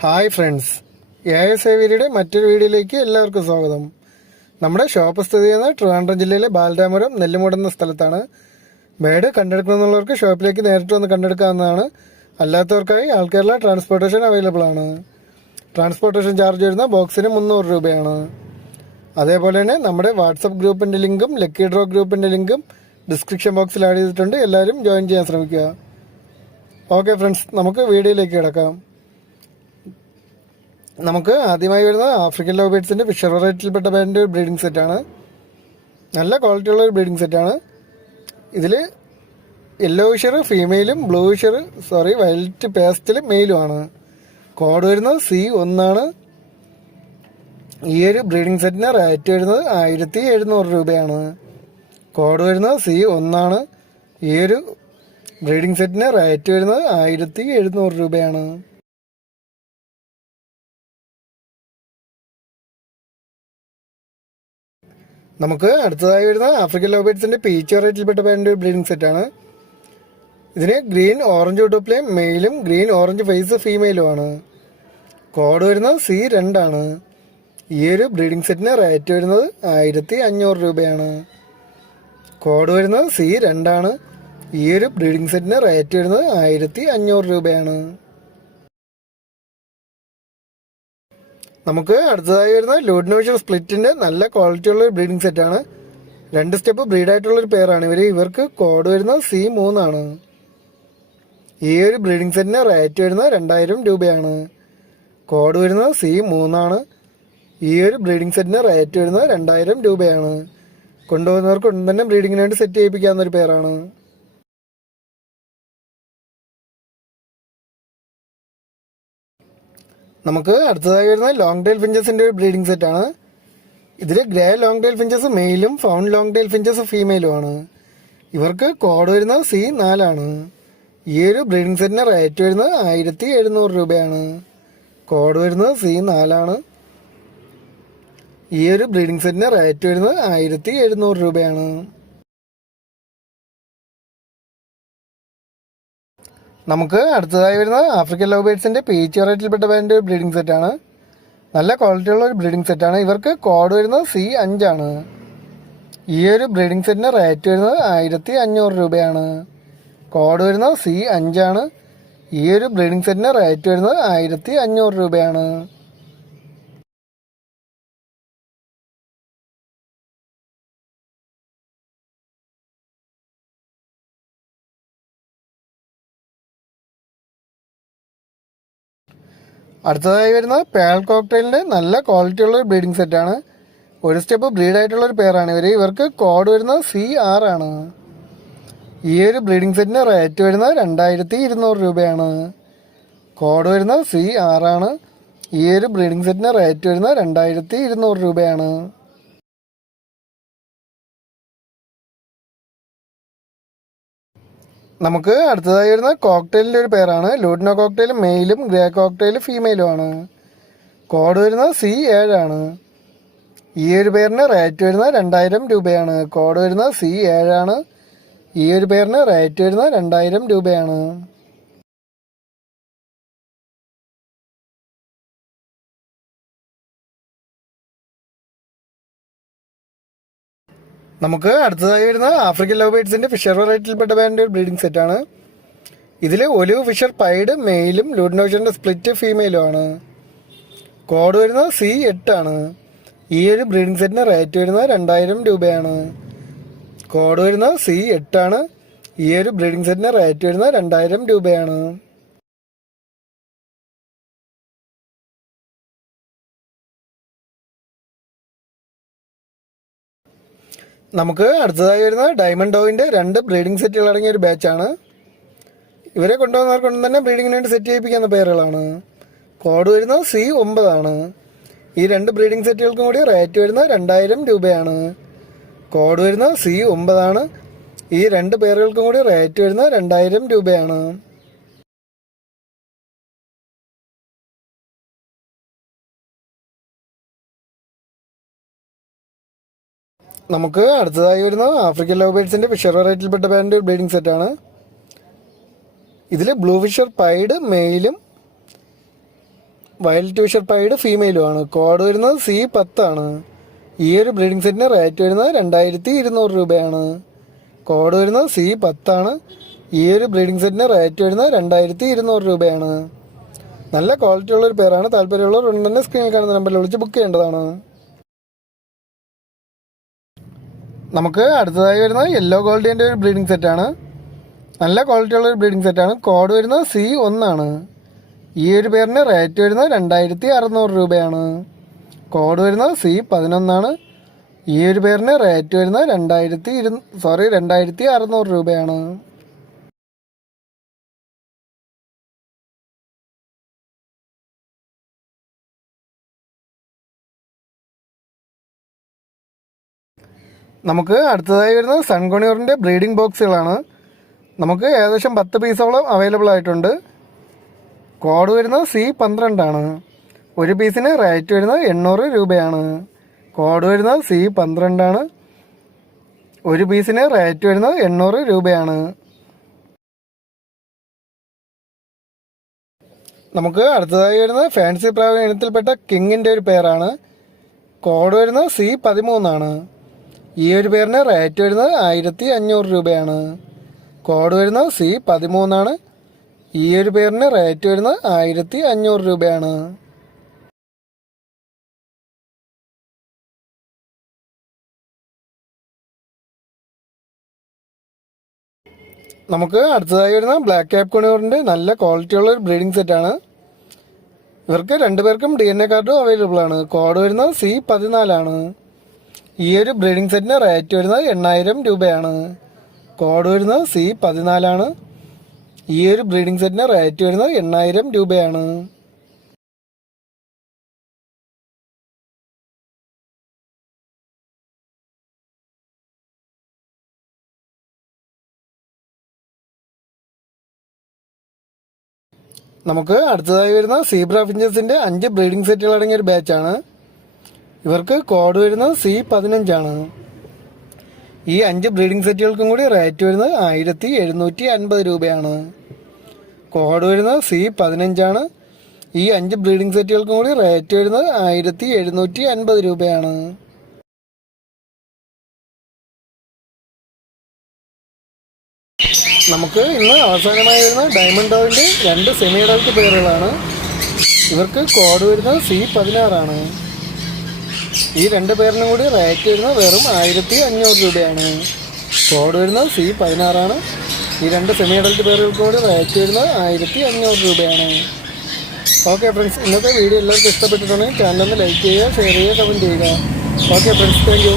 Hi friends, ASAVയുടെ മറ്റൊരു വീഡിയോയിലേക്ക് എല്ലാവർക്കും സ്വാഗതം. നമ്മുടെ ഷോപ്പ് സ്ഥിതി ചെയ്യുന്നത് ട്രിവാൻഡ്രം ജില്ലയിലെ ബാലരാമപുരം നെല്ലിമൂട് എന്ന സ്ഥലത്താണ്. ബേഡ് കണ്ടെടുക്കണമെന്നുള്ളവർക്ക് ഷോപ്പിലേക്ക് നേരിട്ട് വന്ന് കണ്ടെടുക്കാവുന്നതാണ്. അല്ലാത്തവർക്കായി ആൾ കേരള ട്രാൻസ്പോർട്ടേഷൻ അവൈലബിൾ ആണ്. ട്രാൻസ്പോർട്ടേഷൻ ചാർജ് വരുന്ന ബോക്സിന് 300 രൂപയാണ്. അതേപോലെ തന്നെ നമ്മുടെ വാട്സപ്പ് ഗ്രൂപ്പിൻ്റെ ലിങ്കും ലക്കി ഡ്രോ ഗ്രൂപ്പിൻ്റെ ലിങ്കും ഡിസ്ക്രിപ്ഷൻ ബോക്സിൽ ആഡ് ചെയ്തിട്ടുണ്ട്. എല്ലാവരും ജോയിൻ ചെയ്യാൻ ശ്രമിക്കുക. ഓക്കെ ഫ്രണ്ട്സ്, നമുക്ക് വീഡിയോയിലേക്ക് കിടക്കാം. നമുക്ക് ആദ്യമായി വരുന്ന ആഫ്രിക്കൻ ലവ് ബേർഡ്സിൻ്റെ ഫിഷർ വെറൈറ്റിയിൽപ്പെട്ട ബാൻഡ് ഒരു ബ്രീഡിംഗ് സെറ്റാണ്. നല്ല ക്വാളിറ്റിയുള്ള ഒരു ബ്രീഡിംഗ് സെറ്റാണ്. ഇതിൽ യെല്ലോ ഫിഷർ ഫീമെയിലും വയലറ്റ് പേസ്റ്റൽ മെയിലുമാണ്. കോഡ് വരുന്നത് C1 ഈ ഒരു ബ്രീഡിംഗ് സെറ്റിന് റേറ്റ് വരുന്നത് 1700 രൂപയാണ്. കോഡ് വരുന്നത് C1 ഈ ഒരു ബ്രീഡിംഗ് സെറ്റിന് റേറ്റ് വരുന്നത് 1700 രൂപയാണ്. നമുക്ക് അടുത്തതായി വരുന്ന ആഫ്രിക്കൻ ലവ് ബേർഡ്സിൻ്റെ പീച്ച് വെറൈറ്റിയിൽപ്പെട്ട ബാൻഡ് ബ്രീഡിംഗ് സെറ്റാണ്. ഇതിന് ഗ്രീൻ ഓറഞ്ച് ഔട്ടോപ്ലേ മെയിലും ഗ്രീൻ ഓറഞ്ച് ഫേസ് ഫീമെയിലുമാണ്. കോഡ് വരുന്നത് C2 ഈ ഒരു ബ്രീഡിംഗ് സെറ്റിന് റേറ്റ് വരുന്നത് 1500 രൂപയാണ്. കോഡ് വരുന്നത് C2 ഈ ഒരു ബ്രീഡിംഗ് സെറ്റിന് റേറ്റ് വരുന്നത് 1500 രൂപയാണ്. നമുക്ക് അടുത്തതായി വരുന്ന ലൂഡിനോഷ്യർ സ്പ്ലിറ്റിൻ്റെ നല്ല ക്വാളിറ്റിയുള്ള ഒരു ബ്രീഡിംഗ് സെറ്റാണ്. 2 സ്റ്റെപ്പ് ബ്രീഡായിട്ടുള്ളൊരു പെയറാണ് ഇവർക്ക് കോഡ് വരുന്നത് C3 ഈ ഒരു ബ്രീഡിംഗ് സെറ്റിന് റേറ്റ് വരുന്നത് 2000 രൂപയാണ്. കോഡ് വരുന്നത് C3 ഈ ഒരു ബ്രീഡിംഗ് സെറ്റിന് റേറ്റ് വരുന്നത് 2000 രൂപയാണ്. കൊണ്ടുപോകുന്നവർക്ക് ഉടൻ തന്നെ ബ്രീഡിങ്ങിന് വേണ്ടി സെറ്റ് ചെയ്യിപ്പിക്കാവുന്നൊരു പെയറാണ്. നമുക്ക് അടുത്തതായി വരുന്ന ലോങ് ടൈൽ ഫിഞ്ചസിൻ്റെ ഒരു ബ്രീഡിംഗ് സെറ്റാണ്. ഇതിൽ ഗ്രേ ലോങ് ടൈൽ ഫിഞ്ചസ് മെയിലും ഫൗണ്ട് ലോങ് ടൈൽ ഫിഞ്ചസ് ഫീമെയിലുമാണ്. ഇവർക്ക് കോഡ് വരുന്നത് C4 ഈ ഒരു ബ്രീഡിംഗ് സെറ്റിന് റേറ്റ് വരുന്നത് 1700 രൂപയാണ്. കോഡ് വരുന്നത് C4 ഈ ഒരു ബ്രീഡിംഗ് സെറ്റിന് റേറ്റ് വരുന്നത് 1700 രൂപയാണ്. നമുക്ക് അടുത്തതായി വരുന്ന ആഫ്രിക്കൻ ലവ് ബേർഡ്സിൻ്റെ പീച്ച് വെറൈറ്റിയിൽപ്പെട്ട ബാൻഡ് ബ്രീഡിംഗ് സെറ്റാണ്. നല്ല ക്വാളിറ്റിയുള്ള ഒരു ബ്രീഡിംഗ് സെറ്റാണ്. ഇവർക്ക് കോഡ് വരുന്നത് C5 ഈ ഒരു ബ്രീഡിംഗ് സെറ്റിന് റേറ്റ് വരുന്നത് 1500 രൂപയാണ്. കോഡ് വരുന്നത് C5 ഈ ഒരു ബ്രീഡിംഗ് സെറ്റിന് റേറ്റ് വരുന്നത് 1500 രൂപയാണ്. അടുത്തതായി വരുന്നത് പേൾ കോക്ടെയിലിൻ്റെ നല്ല ക്വാളിറ്റിയുള്ള ഒരു ബ്രീഡിംഗ് സെറ്റാണ്. 1 സ്റ്റെപ്പ് ബ്രീഡായിട്ടുള്ളൊരു പെയറാണ് ഇവർക്ക് കോഡ് വരുന്നത് C6 ഈ ഒരു ബ്രീഡിംഗ് സെറ്റിന് റേറ്റ് വരുന്നത് 2200 രൂപയാണ്. കോഡ് വരുന്നത് C6 ഈ ഒരു ബ്രീഡിംഗ് സെറ്റിന് റേറ്റ് വരുന്നത് 2200 രൂപയാണ്. നമുക്ക് അടുത്തതായി വരുന്ന കോക്ടെയിലിൻ്റെ ഒരു പെയറാണ്. ലൂഡിനോ കോക്ടെയിൽ മെയിലും ഗ്രേ കോക്ടെയിൽ ഫീമെയിലുമാണ്. കോഡ് വരുന്നത് C7 ഈ ഒരു പെയറിന് റേറ്റ് വരുന്നത് 2000 രൂപയാണ്. കോഡ് വരുന്നത് C7 ഈ ഒരു പെയറിന് റേറ്റ് വരുന്നത് 2000 രൂപയാണ്. നമുക്ക് അടുത്തതായി വരുന്ന ആഫ്രിക്കൻ ലവ് ബേർഡ്സിൻ്റെ ഫിഷർ വെറൈറ്റിയിൽപ്പെട്ട ബാൻഡ് ബ്രീഡിംഗ് സെറ്റാണ്. ഇതിൽ ഒലിവ് ഫിഷർ പൈഡ് മെയിലും ലൂഡിനോഷ്യൻ്റെ സ്പ്ലിറ്റ് ഫീമെയിലുമാണ്. കോഡ് വരുന്നത് C8 ഈ ഒരു ബ്രീഡിംഗ് സെറ്റിന് റേറ്റ് വരുന്നത് 2000 രൂപയാണ്. കോഡ് വരുന്നത് C8 ഈ ഒരു ബ്രീഡിംഗ് സെറ്റിന് റേറ്റ് വരുന്നത് 2000 രൂപയാണ്. നമുക്ക് അടുത്തതായി വരുന്ന ഡയമണ്ട് ഡോവിൻ്റെ 2 ബ്രീഡിംഗ് സെറ്റുകൾ അടങ്ങിയ ഒരു ബാച്ചാണ്. ഇവരെ കൊണ്ടുവന്നവർക്കൊന്നും തന്നെ ബ്രീഡിങ്ങിന് വേണ്ടി സെറ്റ് ചെയ്യിപ്പിക്കുന്ന പെയറുകളാണ്. കോഡ് വരുന്നത് C9 ഈ 2 ബ്രീഡിംഗ് സെറ്റുകൾക്കും കൂടി റേറ്റ് വരുന്നത് 2000 രൂപയാണ്. കോഡ് വരുന്നത് C9 ഈ 2 പെയറുകൾക്കും കൂടി റേറ്റ് വരുന്നത് 2000 രൂപയാണ്. നമുക്ക് അടുത്തതായി വരുന്നത് ആഫ്രിക്കൻ ലവ് ബേർഡ്സിൻ്റെ ഫിഷർ വെറൈറ്റിയിൽപ്പെട്ട ബാൻഡ് ബ്രീഡിംഗ് സെറ്റാണ്. ഇതിൽ ബ്ലൂ ഫിഷർ പൈഡ് മെയിലും വയലറ്റ് ഫിഷർ പൈഡ് ഫീമെയിലുമാണ്. കോഡ് വരുന്നത് C10 ആണ്. ഈ ഒരു ബ്രീഡിംഗ് സെറ്റിന് റേറ്റ് വരുന്നത് 2200 രൂപയാണ്. കോഡ് വരുന്നത് C10 ആണ്. ഈ ഒരു ബ്രീഡിംഗ് സെറ്റിന് റേറ്റ് വരുന്നത് 2200 രൂപയാണ്. നല്ല ക്വാളിറ്റി ഉള്ളൊരു പേരാണ്. താല്പര്യമുള്ളവർ ഉടൻ തന്നെ സ്ക്രീനിൽ കാണുന്ന നമ്പറിൽ വിളിച്ച് ബുക്ക് ചെയ്യേണ്ടതാണ്. നമുക്ക് അടുത്തതായി വരുന്നത് യെല്ലോ ഗോൾഡിൻ്റെ ഒരു ബ്രീഡിംഗ് സെറ്റാണ്. നല്ല ക്വാളിറ്റി ഉള്ളൊരു ബ്രീഡിംഗ് സെറ്റാണ്. കോഡ് വരുന്നത് C1 ആണ്. ഈ ഒരു പേരിന് റേറ്റ് വരുന്നത് 2600 രൂപയാണ്. കോഡ് വരുന്നത് C11 ആണ്. ഈ ഒരു പേരിന് റേറ്റ് വരുന്നത് 2600 രൂപയാണ്. നമുക്ക് അടുത്തതായി വരുന്നത് സൺകോണിയോറിൻ്റെ ബ്രീഡിംഗ് ബോക്സുകളാണ്. നമുക്ക് ഏകദേശം 10 പീസോളം അവൈലബിൾ ആയിട്ടുണ്ട്. കോഡ് വരുന്നത് C12 ആണ്. ഒരു പീസിന് റേറ്റ് വരുന്നത് 800 രൂപയാണ്. കോഡ് വരുന്നത് C12 ആണ്. ഒരു പീസിന് റേറ്റ് വരുന്നത് 800 രൂപയാണ്. നമുക്ക് അടുത്തതായി വരുന്നത് ഫാൻസി പ്രാവ് ഇനത്തിൽപ്പെട്ട കിങ്ങിൻ്റെ ഒരു പേരാണ്. കോഡ് വരുന്നത് C13 ആണ്. ഈ ഒരു പേരിന് റേറ്റ് വരുന്നത് 1500 രൂപയാണ്. കോഡ് വരുന്നത് C13 ആണ്. ഈ ഒരു പേരിന് റേറ്റ് വരുന്നത് 1500 രൂപയാണ്. നമുക്ക് അടുത്തതായി വരുന്ന ബ്ലാക്ക് ക്യാപ് കോണിയോറിൻ്റെ നല്ല ക്വാളിറ്റി ഉള്ള ഒരു ബ്രീഡിംഗ് സെറ്റാണ്. ഇവർക്ക് രണ്ടുപേർക്കും DNA കാർഡും അവൈലബിൾ ആണ്. കോഡ് വരുന്നത് C14 ആണ്. ഈ ഒരു ബ്രീഡിംഗ് സെറ്റിന് റേറ്റ് വരുന്നത് 8000 രൂപയാണ്. കോഡ് വരുന്നത് C14 ആണ്. ഈ ഒരു ബ്രീഡിംഗ് സെറ്റിന് റേറ്റ് വരുന്നത് 8000 രൂപയാണ്. നമുക്ക് അടുത്തതായി വരുന്ന സീബ്ര ഫിഞ്ചസിൻ്റെ 5 ബ്രീഡിംഗ് സെറ്റുകൾ അടങ്ങിയ ഒരു ബാച്ചാണ്. ഇവർക്ക് കോഡ് വരുന്നത് C15 ആണ്. ഈ 5 ബ്രീഡിംഗ് സെറ്റുകൾക്കും കൂടി റേറ്റ് വരുന്നത് 1750 രൂപയാണ്. കോഡ് വരുന്നത് C15 ആണ്. ഈ 5 ബ്രീഡിംഗ് സെറ്റുകൾക്കും കൂടി റേറ്റ് വരുന്നത് 1750 രൂപയാണ്. നമുക്ക് ഇന്ന് അവസാനമായി വരുന്ന ഡയമണ്ട് ഡോവിൻ്റെ 2 സെമി അഡൽട്ട് പേരുകളാണ്. ഇവർക്ക് കോഡ് വരുന്നത് C16 ആണ്. ഈ 2 പേരിനും കൂടി റേറ്റ് വരുന്നത് വെറും 1500 രൂപയാണ്. കോഡ് വരുന്നത് C16 ആണ്. ഈ 2 സെമി അഡൽട്ട് പേരുകൾക്ക് കൂടി റേറ്റ് വരുന്നത് 1500 രൂപയാണ്. ഓക്കെ ഫ്രണ്ട്സ്, ഇന്നത്തെ വീഡിയോ എല്ലാവർക്കും ഇഷ്ടപ്പെട്ടിട്ടുണ്ടെങ്കിൽ ചാനലൊന്ന് ലൈക്ക് ചെയ്യുക, ഷെയർ ചെയ്യുക, കമൻറ്റ് ചെയ്യുക. Okay friends, thank you.